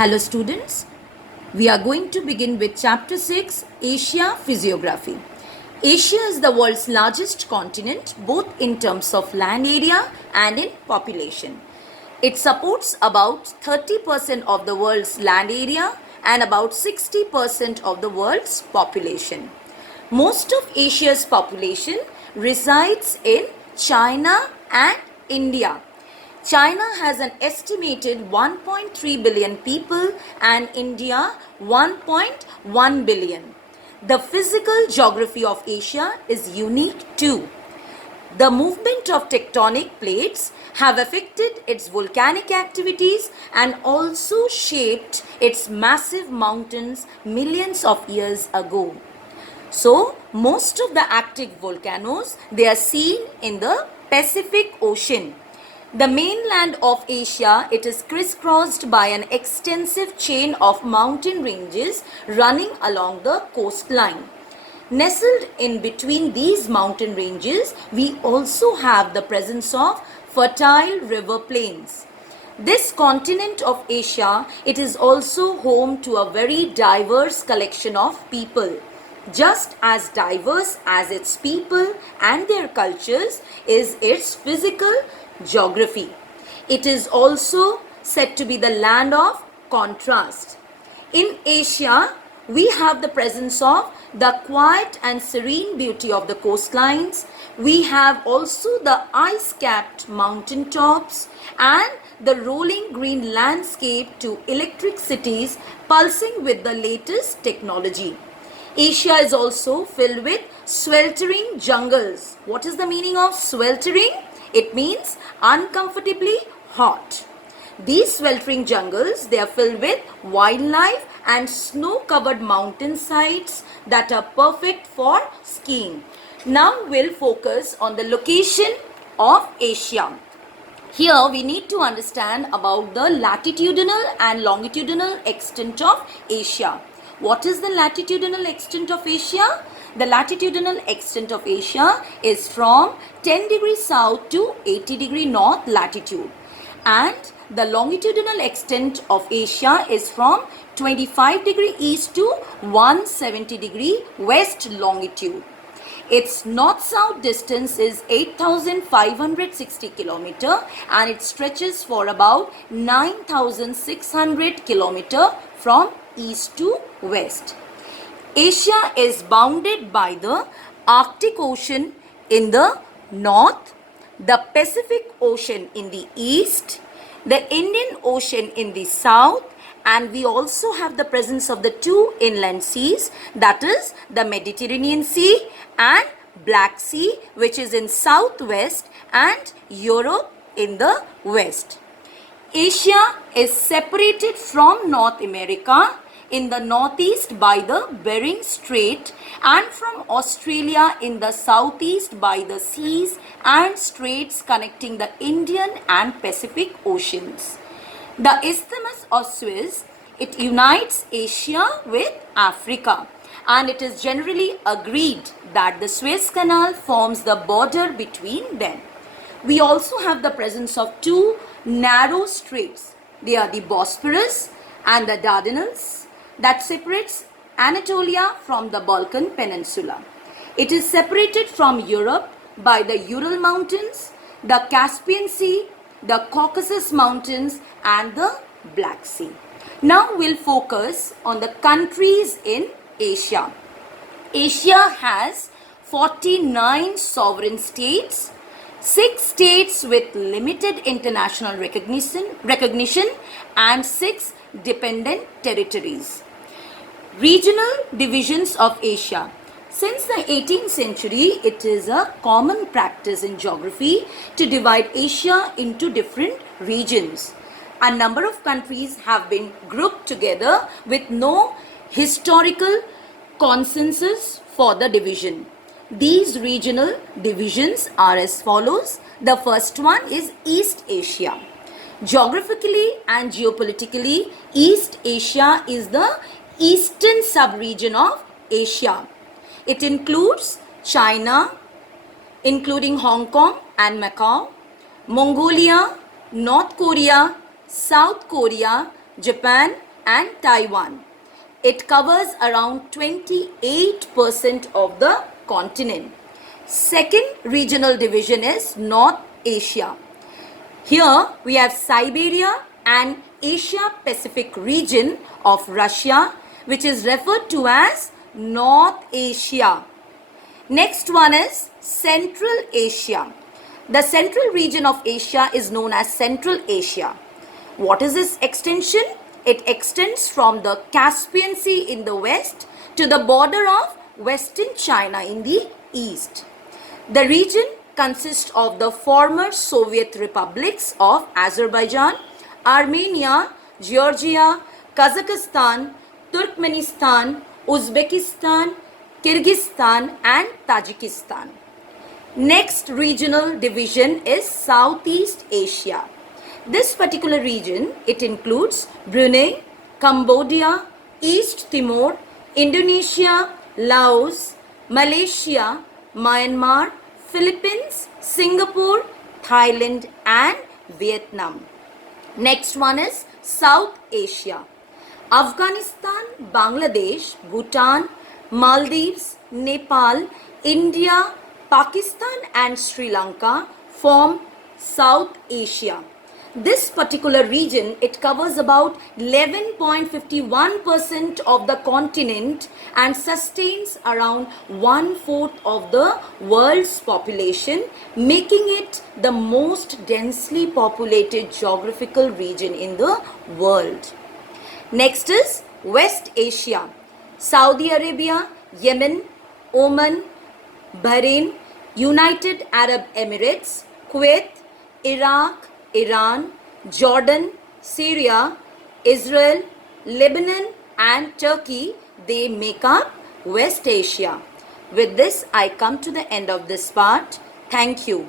Hello students, we are going to begin with chapter 6, Asia Physiography. Asia is the world's largest continent both in terms of land area and in population. It supports about 30% of the world's land area and about 60% of the world's population. Most of Asia's population resides in China and India. China has an estimated 1.3 billion people and India 1.1 billion. The physical geography of Asia is unique too. The movement of tectonic plates have affected its volcanic activities and also shaped its massive mountains millions of years ago. So, most of the active volcanoes, they are seen in the Pacific Ocean. The mainland of Asia, it is crisscrossed by an extensive chain of mountain ranges running along the coastline. Nestled in between these mountain ranges, we also have the presence of fertile river plains. This continent of Asia, it is also home to a very diverse collection of people. Just as diverse as its people and their cultures is its physical geography. It is also said to be the land of contrast. In Asia, we have the presence of the quiet and serene beauty of the coastlines. We have also the ice-capped mountain tops and the rolling green landscape to electric cities pulsing with the latest technology. Asia is also filled with sweltering jungles. What is the meaning of sweltering? It means uncomfortably hot. These sweltering jungles, they are filled with wildlife and snow-covered mountainsides that are perfect for skiing. Now we'll focus on the location of Asia. Here we need to understand about the latitudinal and longitudinal extent of Asia. What is the latitudinal extent of Asia? The latitudinal extent of Asia is from 10 degrees south to 80 degree north latitude. And the longitudinal extent of Asia is from 25 degree east to 170 degree west longitude. Its north-south distance is 8,560 km and it stretches for about 9,600 km from east to west. Asia is bounded by the Arctic Ocean in the north, the Pacific Ocean in the east, the Indian Ocean in the south, and we also have the presence of the two inland seas, that is the Mediterranean Sea and Black Sea, which is in southwest, and Europe in the west. Asia is separated from North America in the northeast by the Bering Strait and from Australia in the southeast by the seas and straits connecting the Indian and Pacific Oceans. The Isthmus of Suez, it unites Asia with Africa, and it is generally agreed that the Suez Canal forms the border between them. We also have the presence of two narrow straits. They are the Bosphorus and the Dardanelles that separates Anatolia from the Balkan Peninsula. It is separated from Europe by the Ural Mountains, the Caspian Sea, the Caucasus Mountains and the Black Sea. Now we'll focus on the countries in Asia. Asia has 49 sovereign states, 6 states with limited international recognition and 6 dependent territories. Regional divisions of Asia. Since the 18th century, it is a common practice in geography to divide Asia into different regions. A number of countries have been grouped together with no historical consensus for the division. These regional divisions are as follows. The first one is East Asia. Geographically and geopolitically, East Asia is the eastern sub-region of Asia. It includes China, including Hong Kong and Macau, Mongolia, North Korea, South Korea, Japan, and Taiwan. It covers around 28% of the continent. Second regional division is North Asia. Here we have Siberia and Asia Pacific region of Russia, which is referred to as North Asia. Next one is Central Asia. The central region of Asia is known as Central Asia. What is this extension? It extends from the Caspian Sea in the west to the border of Western China in the east. The region consists of the former Soviet republics of Azerbaijan, Armenia, Georgia, Kazakhstan, Turkmenistan, Uzbekistan, Kyrgyzstan and Tajikistan. Next regional division is Southeast Asia. This particular region, it includes Brunei, Cambodia, East Timor, Indonesia, Laos, Malaysia, Myanmar, Philippines, Singapore, Thailand and Vietnam. Next one is South Asia. Afghanistan, Bangladesh, Bhutan, Maldives, Nepal, India, Pakistan and Sri Lanka form South Asia. This particular region, it covers about 11.51% of the continent and sustains around 1/4 of the world's population, making it the most densely populated geographical region in the world. Next is West Asia. Saudi Arabia, Yemen, Oman, Bahrain, United Arab Emirates, Kuwait, Iraq, Iran, Jordan, Syria, Israel, Lebanon and Turkey, they make up West Asia. With this, I come to the end of this part. Thank you.